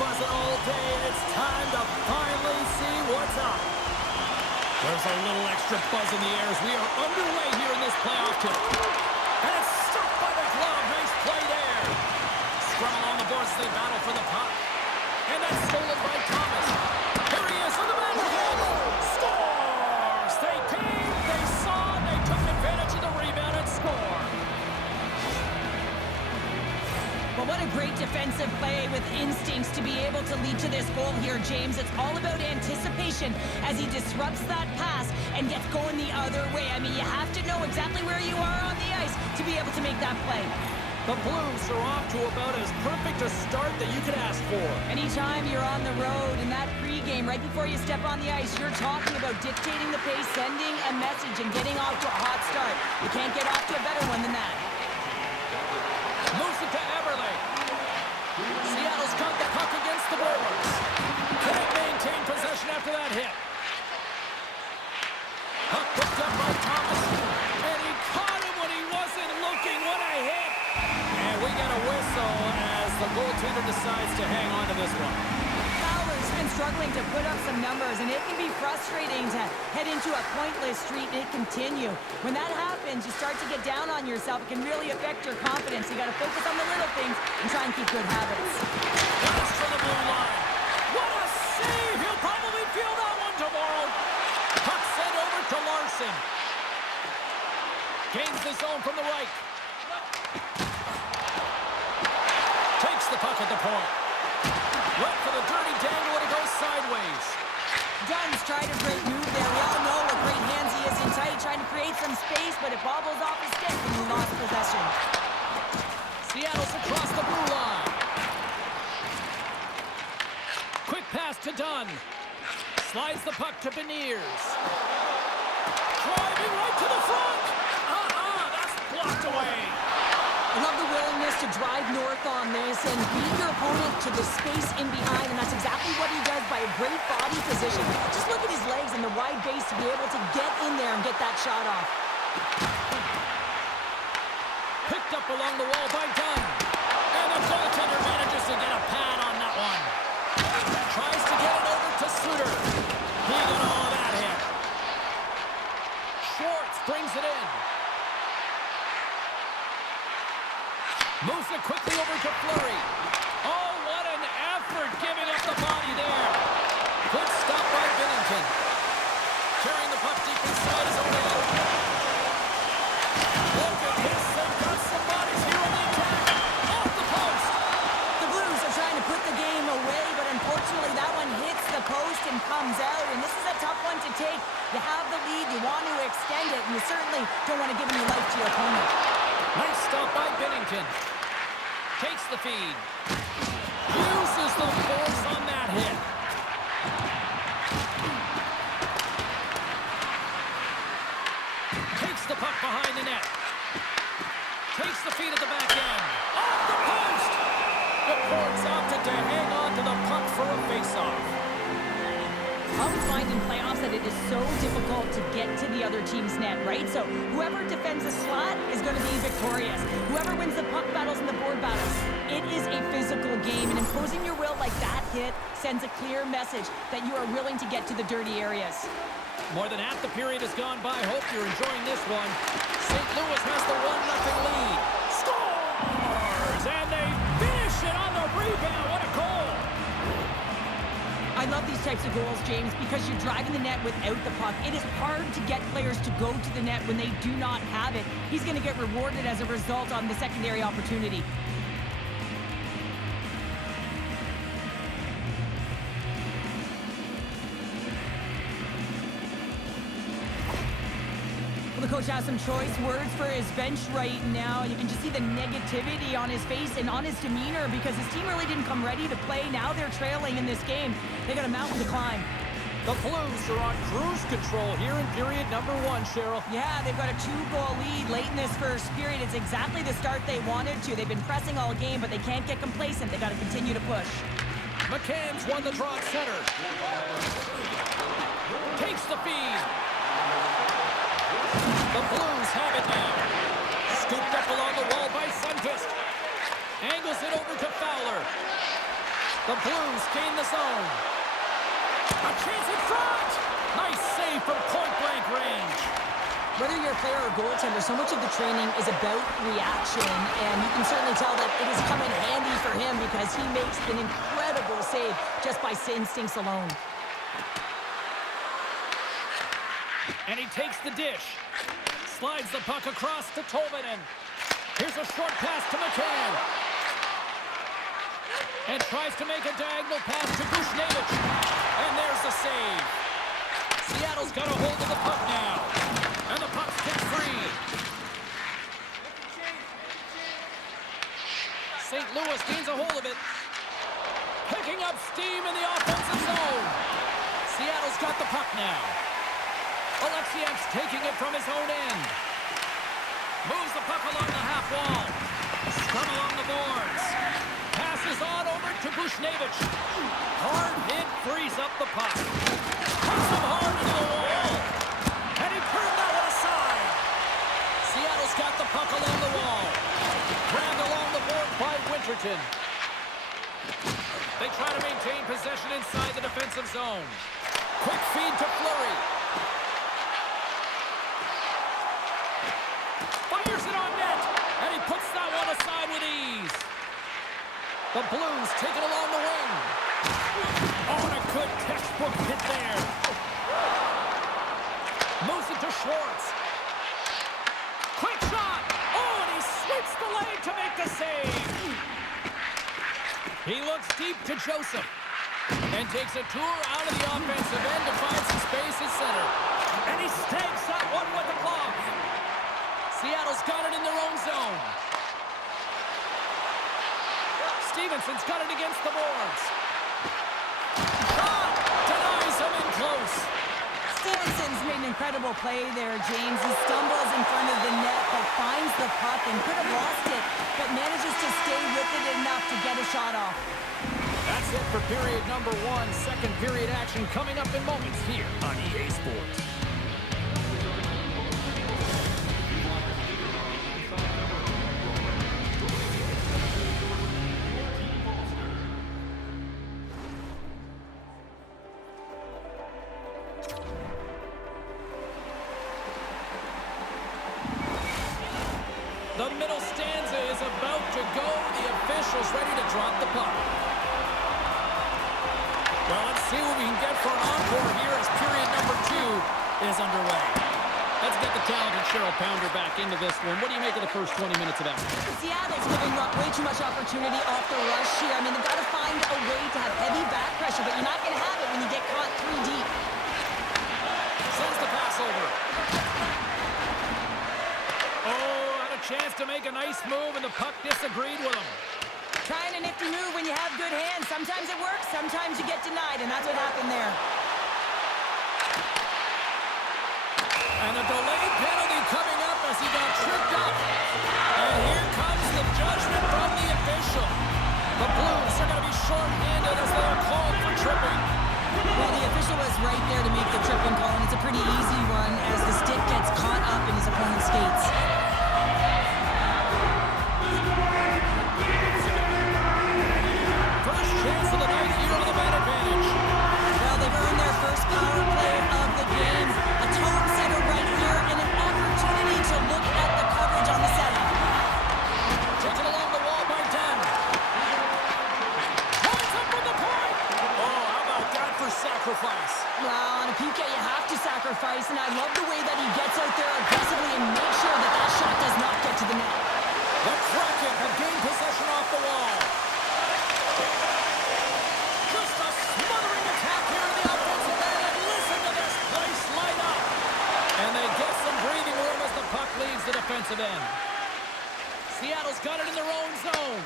buzzing all day, and it's time to finally see what's up. There's a little extra buzz in the air as we are underway here in this playoff kick. And it's stopped by the glove. Nice play there. Scrum along the boards as they battle for the puck. And that's stolen by Thomas. Here he is for the man ahead. Scores! They came, they saw, they took advantage of the rebound and scored. Well, what a great defensive play with instincts to be able to lead to this goal here, James. It's all about anticipation as he disrupts that pass and gets going the other way. I mean, you have to know exactly where you are on the ice to be able to make that play. The Blues are off to about as perfect a start that you could ask for. Anytime you're on the road in that pregame, right before you step on the ice, you're talking about dictating the pace, sending a message, and getting off to a hot start. You can't get off to a better one than that. Moves it to Eberle. Seattle's got the puck against the boards. Can't maintain possession after that hit. Puck picked up by Thomas. And he caught him when he wasn't looking. What a hit. And we get a whistle as the goaltender decides to hang on to this one. Fowler's been struggling to put up some numbers, and it can be frustrating to head into a pointless streak and continue. When that happens, you start to get down on yourself. It can really affect your confidence. You got to focus on the little things and try and keep good habits. Pass for the blue line. What a save! He'll probably feel that one tomorrow. Puck sent over to Larson. Gains the zone from the right. Takes the puck at the point. Went for the dirty dangle and it goes sideways. Dunn's tried a great move there. We all know what great hands he is in tight, trying to create some space, but it bobbles off his stick and he lost possession. Seattle's across the blue line. Quick pass to Dunn. Slides the puck to Beniers. Driving right to the front. That's blocked away. I love the willingness to drive north on this and beat your opponent to the space in behind, and that's exactly what he does by a great body position. Just look at his legs and the wide base to be able to get in there and get that shot off. Picked up along the wall by Dunn. And the goaltender manages to get a pad on that one. Tries to get it over to Suter. He got all of that hit. Schwartz brings it in. Moves it quickly over to Fleury. Oh, what an effort giving up the body there. Good stop by Binnington. Carrying the puck deep inside his own end. Look at this. They've got some bodies here on the attack. Off the post. The Blues are trying to put the game away, but unfortunately that one hits the post and comes out, and this is a tough one to take. You have the lead, you want to extend it, and you certainly don't want to give any life to your opponent. Nice stop by Binnington. Takes the feed. Uses the force on that hit. Takes the puck behind the net. Takes the feed at the back end. Off the post! The Ports opted to hang on to the puck for a face-off. I always find in playoffs that it is so difficult to get to the other team's net, right? So whoever defends a slot is going to be victorious. Whoever wins the puck battles and the board battles, it is a physical game, and imposing your will like that hit sends a clear message that you are willing to get to the dirty areas. More than half the period has gone by. Hope you're enjoying this one. St. Louis has the 1-0 lead. Scores! And they finish it on the rebound. What a goal! I love these types of goals, James, because you're driving the net without the puck. It is hard to get players to go to the net when they do not have it. He's going to get rewarded as a result on the secondary opportunity. Well, the coach has some choice words for his bench right now. You can just see the negativity on his face and on his demeanor because his team really didn't come ready to play. Now they're trailing in this game. They got a mountain to climb. The Blues are on cruise control here in period number 1, Cheryl. Yeah, they've got a 2-goal lead late in this first period. It's exactly the start they wanted to. They've been pressing all game, but they can't get complacent. They got to continue to push. McCann's won the draw at center. Takes the feed. The Blues have it now. Scooped up along the wall by Sundqvist. Angles it over to Fowler. The Blues gain the zone. A chance in front. Nice save from point-blank range. Whether you're a player or goaltender, so much of the training is about reaction, and you can certainly tell that it is coming handy for him because he makes an incredible save just by instincts alone. And he takes the dish. Slides the puck across to Tolvanen. Here's a short pass to McCann. And tries to make a diagonal pass to Bushnevich. And there's the save. Seattle's got a hold of the puck now. And the puck's kicked free. St. Louis gains a hold of it. Picking up steam in the offensive zone. Seattle's got the puck now. Alexiev's taking it from his own end. Moves the puck along the half wall. Scrum along the boards. Passes on over to Bushnevich. Hard hit frees up the puck. Puts him hard into the wall. And he turned that one aside. Seattle's got the puck along the wall. Grabbed along the board by Winterton. They try to maintain possession inside the defensive zone. Quick feed to Fleury. Fires it on net. And he puts that one aside with ease. The Blues take it along the wing. Oh, and a good textbook hit there. Moves it to Schwartz. Quick shot. Oh, and he sweeps the leg to make the save. He looks deep to Joseph. And takes a tour out of the offensive end to find some space at center. And he stakes that one with the glove. Seattle's got it in their own zone. Stevenson's got it against the boards. Shot! Denies him in close. Stevenson's made an incredible play there, James. He stumbles in front of the net, but finds the puck and could have lost it, but manages to stay with it enough to get a shot off. That's it for period number 1. Second period action coming up in moments here on EA Sports. The middle stanza is about to go. The official's ready to drop the puck. Well, let's see what we can get for an encore here as period number 2 is underway. Let's get the talented Cheryl Pounder back into this one. What do you make of the first 20 minutes of action? Seattle's giving up way too much opportunity off the rush here. I mean, they've got to find a way to have heavy back pressure, but you're not going to have it when you get caught 3 deep. Sends the pass over. Oh, had a chance to make a nice move, and the puck disagreed with him. Trying a nifty move when you have good hands. Sometimes it works, sometimes you get denied, and that's what happened there. And a delayed penalty coming up as he got tripped up. And here comes the judgment from the official. The Blues are going to be short-handed as they are called for tripping. Well, the official was right there to make the tripping call, and it's a pretty easy one as the stick gets caught up in his opponent's skates. First chance of the night here on the man advantage. Well, they've earned their first power play of the game. A tone setter right here and an opportunity to look at the coverage on the setup. Taken along the wall by Dunn. Points up from the point. Oh, how about that for sacrifice? Well, on a PK, you have to sacrifice, and I love the way that he gets out there aggressively and makes sure that that shot does not get to the net. The Kraken have gained possession off the wall. Just a smothering attack here in the offensive end, and listen to this place light up. And they get some breathing room as the puck leaves the defensive end. Seattle's got it in their own zone.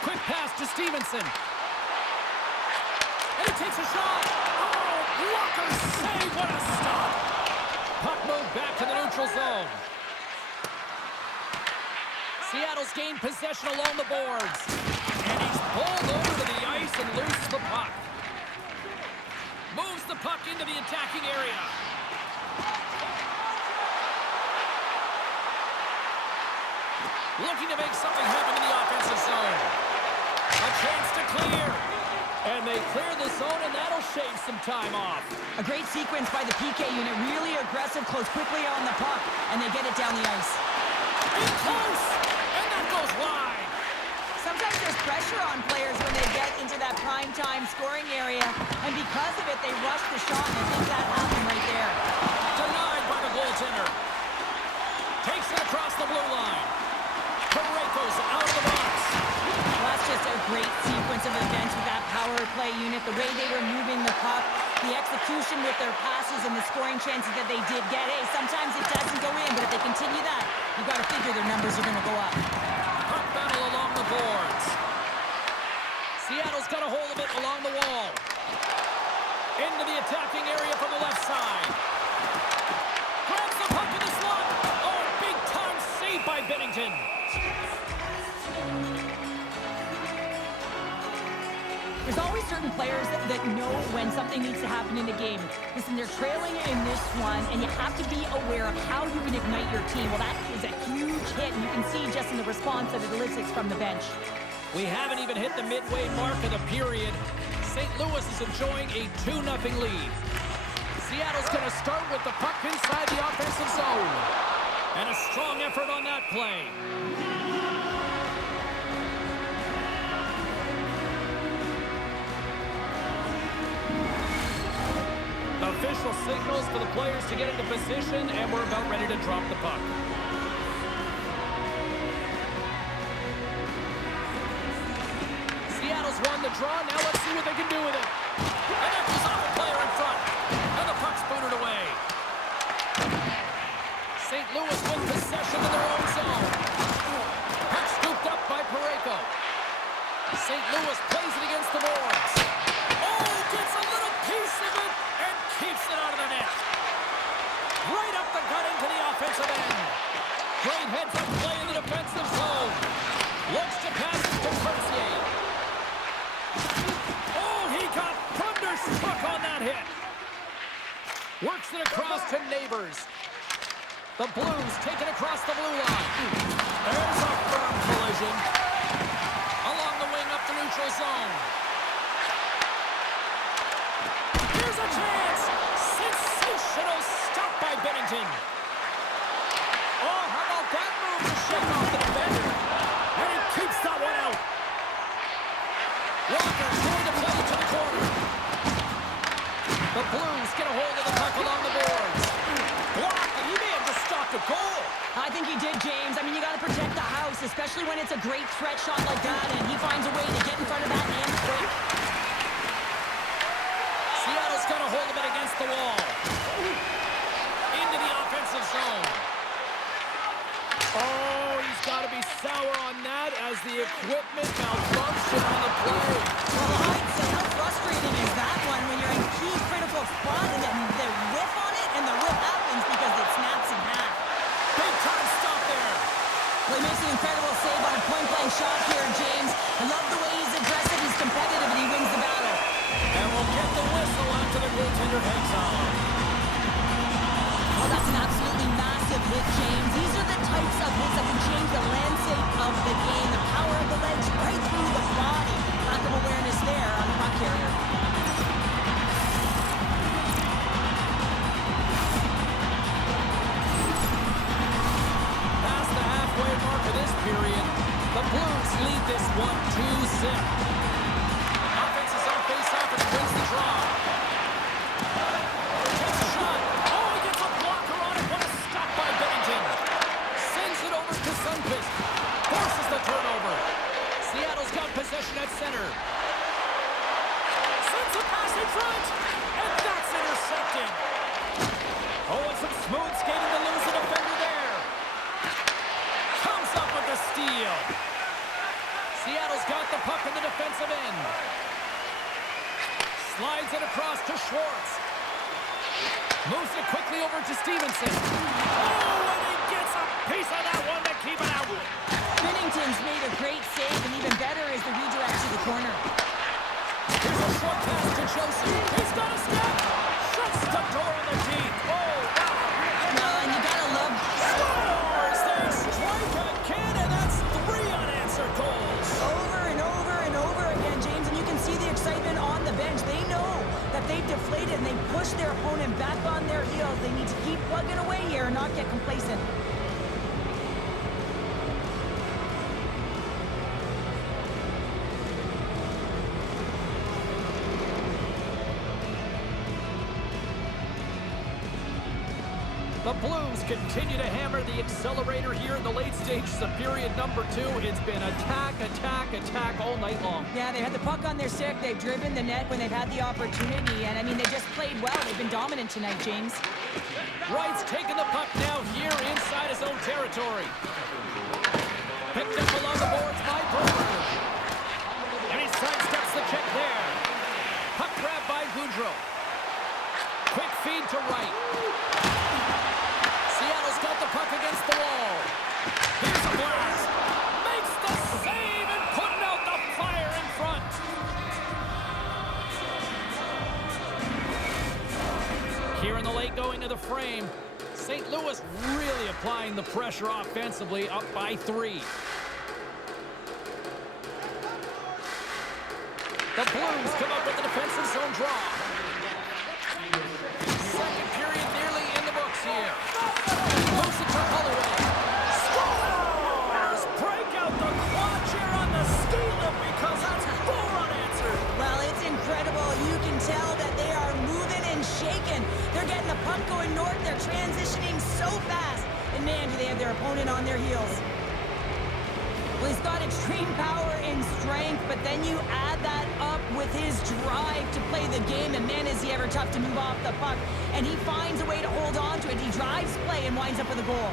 Quick pass to Stevenson. And he takes a shot. Oh, blocker save. What a stop. Puck moved back to the neutral zone. Seattle's gained possession along the boards. And he's pulled over to the ice and looses the puck. Moves the puck into the attacking area. Looking to make something happen in the offensive zone. A chance to clear. And they clear the zone, and that'll shave some time off. A great sequence by the PK unit. Really aggressive, close quickly on the puck, and they get it down the ice. In close, and that goes wide. Sometimes there's pressure on players when they get into that prime time scoring area, and because of it, they rush the shot, and I think that happened right there. Denied by the goaltender. Takes it across the blue line. Parayko's out of the box. Well, that's just a great sequence of events with that power play unit, the way they were moving the puck, the execution with their passes, and the scoring chances that they did get. Hey, sometimes it doesn't go in, but if they continue that, you've got to figure their numbers are going to go up. Puck battle along the boards. Seattle's got a hold of it along the wall. Into the attacking area from the left side. Grabs the puck in the slot. Oh, big-time save by Bennington. There's always certain players that know when something needs to happen in a game. Listen, they're trailing in this one, and you have to be aware of how you can ignite your team. Well, that is a huge hit, and you can see just in the response that it elicits from the bench. We haven't even hit the midway mark of the period. St. Louis is enjoying a 2-0 lead. Seattle's going to start with the puck inside the offensive zone. And a strong effort on that play. Official signals for the players to get into position, and we're about ready to drop the puck. Seattle's won the draw. Now let's see what they can do with it. And that goes off a player in front. And the puck's booted away. St. Louis win possession in their own zone. Puck scooped up by Parayko. St. Louis plays it against the boards. Oh, gets a little piece of it and keeps it out of the net. Right up the gut into the offensive end. Great heads-up play in the defensive zone. Looks to pass it to Cartier. Oh, he got thunderstruck on that hit. Works it across to Neighbors. The Blues take it across the blue line. There's a firm collision. Along the wing up the neutral zone. Here's a chance. Sensational stop by Bennington. Oh, how about that move to shake off the defender? And he keeps that one out. Walker trying to play to the corner. The Blues get a hold of the puck along the boards. Blocked, and he may have just stopped a goal. I think he did, James. I mean, you got to protect the house, especially when it's a great threat shot like that, and he finds a way to get in front of that and quick. Seattle's got a hold of it against the wall. Into the offensive zone. Oh, he's got to be sour on that as the equipment malfunctioned on the play. Well, I'd say how frustrating is that one when you're in key critical spot and then they whiff on it and the whiff happens because it snaps in half. Big time stop there. Well, he makes an incredible save on a point-blank shot here, James. I love the way he's aggressive, he's competitive, and he wins the battle. And we'll get the whistle after the goaltender hangs on. Oh, that's an absolutely massive hit, James. These are the types of hits that can change the landscape of the game. The power of the legs right through the body. Lack of awareness there on the puck carrier. Past the halfway mark of this period, the Blues lead this one 2-0. Offense is on face-off and wins the draw. Takes a shot. Oh, he gets a blocker on it. What a stop by Bennington. Sends it over to Sundqvist. Forces the turnover. Seattle's got possession at center. Sends a pass in front. And that's intercepted. Oh, and some smooth skating to lose the defender there. Comes up with the steal. Seattle's got the puck in the defensive end. Slides it across to Schwartz. Moves it quickly over to Stevenson. Oh, and he gets a piece of that one to keep it out. Bennington's made a great save, and even better is the redirect to the corner. Here's a short pass to Joseph. He's got a step. Shuts the door on the team. Oh, wow. Well, and you gotta love... Scores! They strike again, and that's 3 unanswered goals. Over and over and push their opponent back on their heels. They need to keep plugging away here and not get complacent. The Blues continue to hammer the accelerator here in the late stages of period number 2. It's been attack, attack, attack all night long. Yeah, they had the puck on their stick. They've driven the net when they've had the opportunity. And, I mean, they just played well. They've been dominant tonight, James. Wright's taking the puck now here inside his own territory. Picked up along the boards by Brewer. And he sidesteps the check there. Puck grab by Goudreau. Quick feed to Wright. Seattle's got the puck against the wall. Here's a blast. Makes the save and putting out the fire in front. Here in the late going of the frame, St. Louis really applying the pressure offensively, up by 3. The Blues come up with the defensive zone draw. Second period nearly in the books here. Moves it to Holloway. Scores! Break out the quad chair on the ski lift because that's 4 unanswered. Well, it's incredible. You can tell that they are moving and shaking. They're getting the puck going north. They're transitioning so fast. And man, do they have their opponent on their heels. Well, he's got extreme power and strength, but then you add that up with his drive to play the game, and man, is he ever tough to move off the puck. And he finds a way to hold on to it. He drives play and winds up with a goal.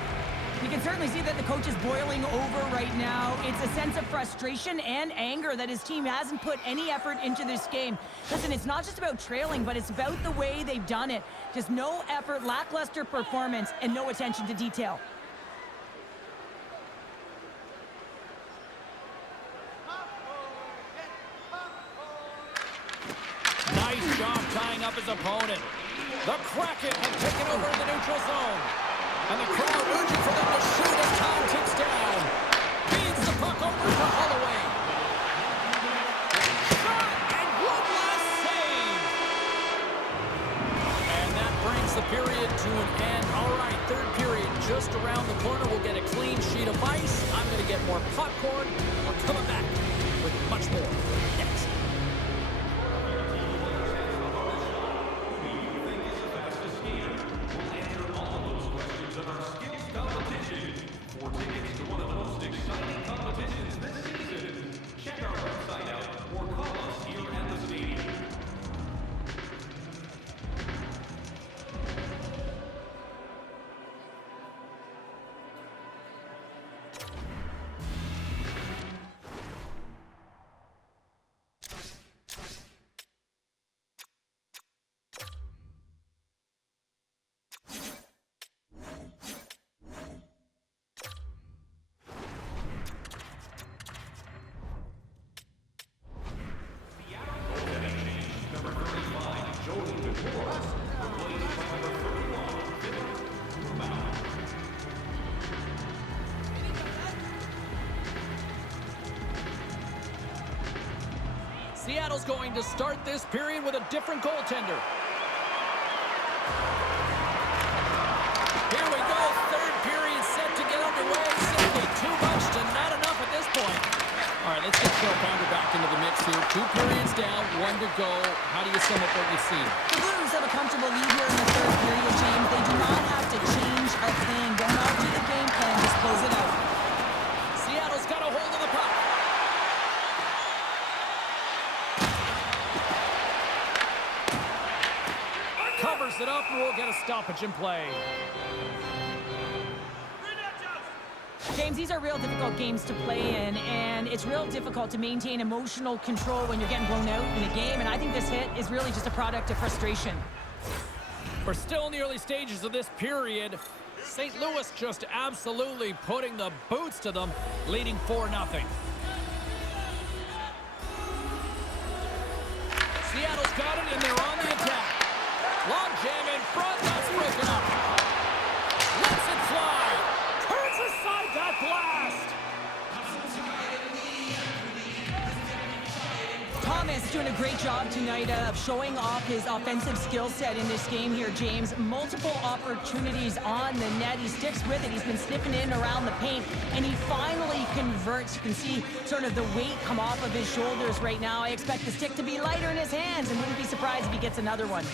You can certainly see that the coach is boiling over right now. It's a sense of frustration and anger that his team hasn't put any effort into this game. Listen, it's not just about trailing, but it's about the way they've done it. Just no effort, lackluster performance, and no attention to detail. Nice job tying up his opponent. The Kraken have taken over in the neutral zone. And the crowd urging for them to shoot as time ticks down. Feeds the puck over to Holloway. Shot and one last save. And that brings the period to an end. All right, third period just around the corner. We'll get a clean sheet of ice. I'm going to get more popcorn. We're coming back with much more next. Seattle's going to start this period with a different goaltender. Here we go, third period set to get underway. Simply too much to not enough at this point. All right, let's get Phil Pounder back into the mix here. 2 periods down, 1 to go. How do you sum up what you've seen? The Blues have a comfortable lead here in the third period, James. They do not have to change a thing. Don't alter the game plan, just close it out. Seattle's got a hold of the puck. Covers it up, and we'll get a stoppage in play. James, these are real difficult games to play in, and it's real difficult to maintain emotional control when you're getting blown out in a game, and I think this hit is really just a product of frustration. We're still in the early stages of this period. St. Louis just absolutely putting the boots to them, leading 4-0. Seattle's got it, and they're on the attack. Long jam in front, that's broken up. Lets it fly. Turns aside that blast. Tom Thomas doing a great job tonight of showing off his offensive skill set in this game here, James. Multiple opportunities on the net. He sticks with it. He's been sniffing in around the paint, and he finally converts. You can see sort of the weight come off of his shoulders right now. I expect the stick to be lighter in his hands, and wouldn't be surprised if he gets another one.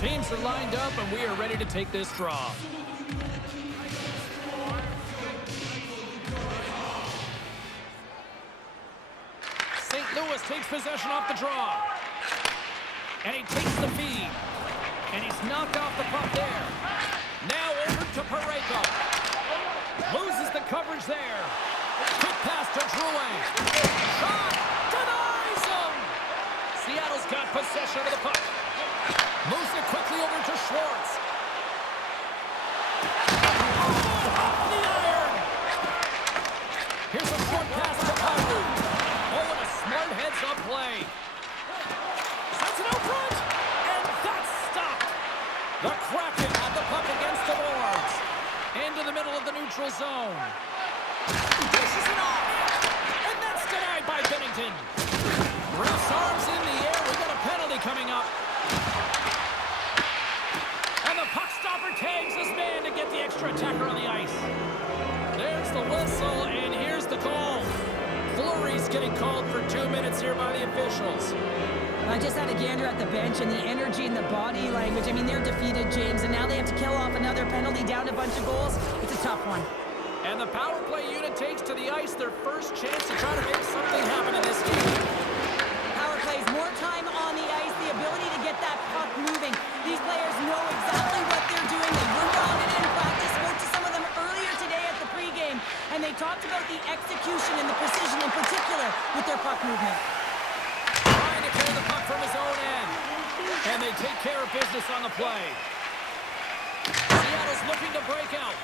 Teams are lined up, and we are ready to take this draw. St. Louis takes possession off the draw. And he takes the feed. And he's knocked off the puck there. Now over to Parayko. Loses the coverage there. Quick pass to Drouin. Shot! Denies him! Seattle's got possession of the puck. Moves it quickly over to Schwartz. Oh, off the iron! Here's a short pass to Kyrou. Oh, and a smart heads-up play. Sends it out front, and that's stopped. The Kraken had the puck against the boards. Into the middle of the neutral zone. Dishes it off, and that's denied by Bennington. Ref's arms in the air. We got a penalty coming up. And the puck stopper tags his man to get the extra attacker on the ice. There's the whistle, and here's the call. Fleury's getting called for 2 minutes here by the officials. I just had a gander at the bench, and the energy and the body language. I mean, they're defeated, James, and now they have to kill off another penalty down a bunch of goals. It's a tough one. And the power play unit takes to the ice their first chance to try to make something happen in this game. Power plays, more time on the ice, the ability to get that puck moving. These players know exactly what they're doing. They worked on it in practice, spoke to some of them earlier today at the pregame, and they talked about the execution and the precision in particular with their puck movement. Trying to clear the puck from his own end. And they take care of business on the play. Seattle's looking to break out.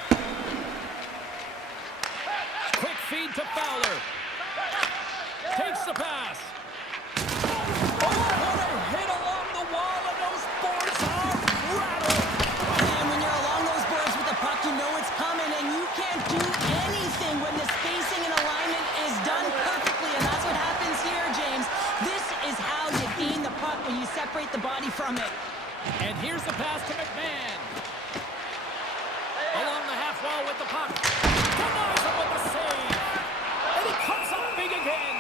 Quick feed to Fowler. Takes the pass. Oh, what a hit along the wall, and those boards are rattled. And when you're along those boards with the puck, you know it's coming, and you can't do anything when the spacing and alignment is done perfectly, and that's what happens here, James. This is how you gain the puck, when you separate the body from it. And here's the pass to McMahon. Along the half wall with the puck. Denies him with the save. And he comes up big again.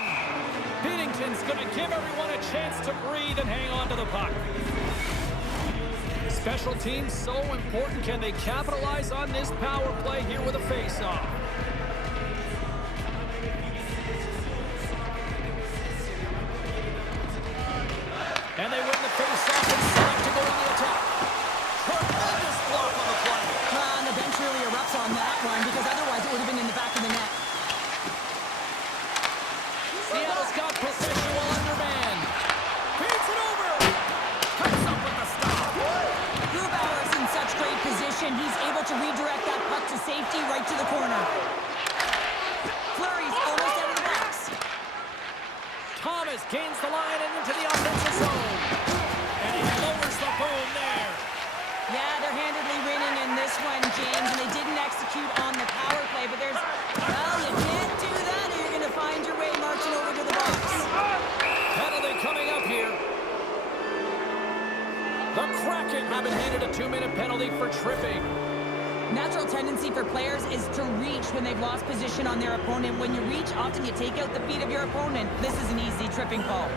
Binnington's going to give everyone a chance to breathe and hang on to the puck. Special teams so important. Can they capitalize on this power play here with a face-off? And they win the face-off and select to go to the attack. Tremendous block on the play. And the bench really erupts on that one, because otherwise it would have been in the back of the net. Seattle's got possession while undermanned. Feeds it over. Comes up with the stop. Grubauer's in such great position. He's able to redirect that puck to safety right to the corner. Fleury's almost out of the box. Thomas gains the line and into the offensive zone. And he lowers the boom there. Yeah, they're handedly winning in this one, James, and they didn't execute on the power play, but there's, well, you can't do that or you're going to find your way marching over to the box. Penalty coming up here. The Kraken have been handed a 2-minute penalty for tripping. Natural tendency for players is to reach when they've lost position on their opponent. When you reach, often you take out the feet of your opponent. This is an easy tripping call.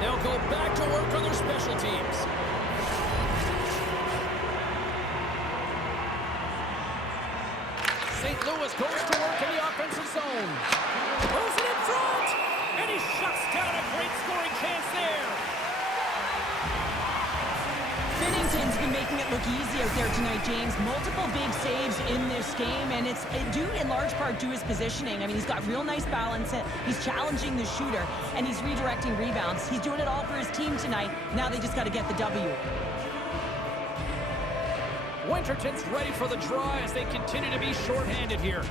They'll go back to work on their special teams. St. Louis goes to work in the offensive zone. Throws it in front, and he shuts down a great scoring chance there. Binnington's been making it look easy out there tonight, James. Multiple big saves in this game, and it's due in large part to his positioning. I mean, he's got real nice balance. He's challenging the shooter, and he's redirecting rebounds. He's doing it all for his team tonight. Now they just got to get the W. Winterton's ready for the draw as they continue to be shorthanded here.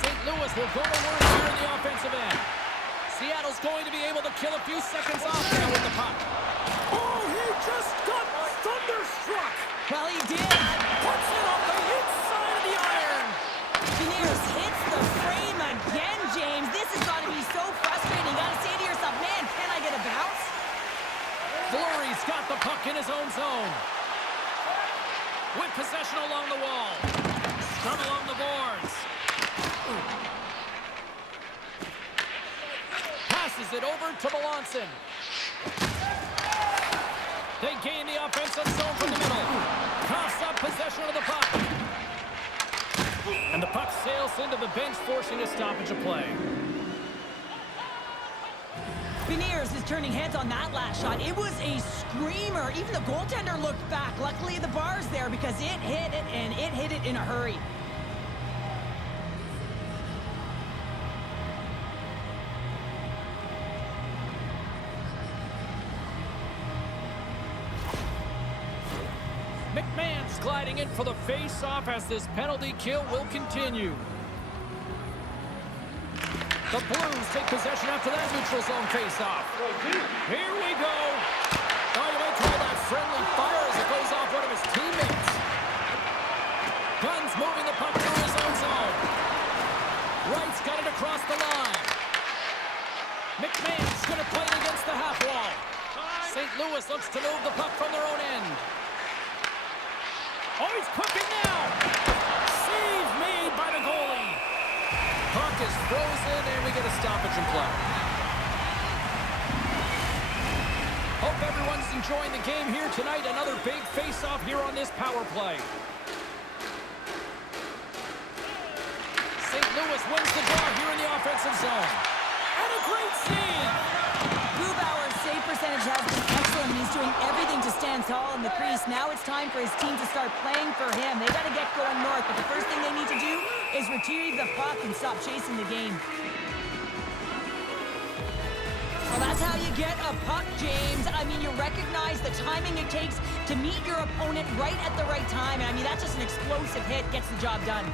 St. Louis will go to work here in the offensive end. Seattle's going to be able to kill a few seconds off now with the puck. Oh, he just got thunderstruck. Well, he did. Puts it on the inside of the iron. Beniers hits the frame again, James. This has got to be so frustrating. You got to say to yourself, man, can I get a bounce? Fleury's got the puck in his own zone. With possession along the wall. Scrum along the boards. Passes it over to Melanson. They gain the offensive zone from the middle. Coughs up possession of the puck. And the puck sails into the bench, forcing a stoppage of play. Beniers is turning heads on that last shot. It was a screamer. Even the goaltender looked back. Luckily, the bar's there because it hit it, and it hit it in a hurry. McMahon's gliding in for the face-off as this penalty kill will continue. The Blues take possession after that neutral zone face-off. Here we go. Oh, you might call that friendly fire as it goes off one of his teammates. Gunn's moving the puck through his own zone. Wright's got it across the line. McMahon's going to play it against the half wall. St. Louis looks to move the puck from their own end. Oh, he's cooking now. Save made by the goalie. Puck is frozen, and we get a stoppage in play. Hope everyone's enjoying the game here tonight. Another big face-off here on this power play. St. Louis wins the draw here in the offensive zone. And a great save. Grubauer's save percentage has been excellent. He's doing everything to stand tall in the crease. Now it's time for his team to start playing for him. They got to get going north, but the first thing they need to do is retrieve the puck and stop chasing the game. Well, that's how you get a puck, James. I mean, you recognize the timing it takes to meet your opponent right at the right time. And I mean, that's just an explosive hit, gets the job done.